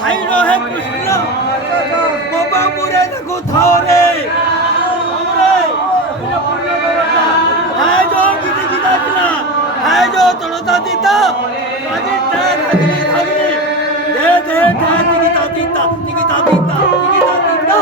খাইলো হে কৃষ্ণ বাবা মুরে দেখো থাওরে जो किती किताबला है जो तोड़ता दीता आगे टैग हगली हगली दे दे टैग किता दीता किता दीता किता दीता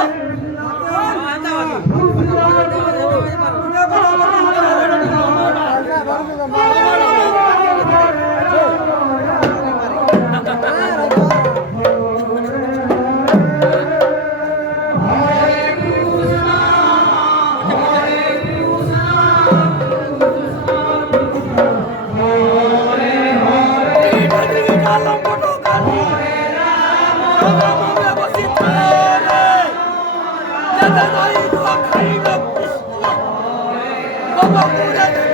Baba,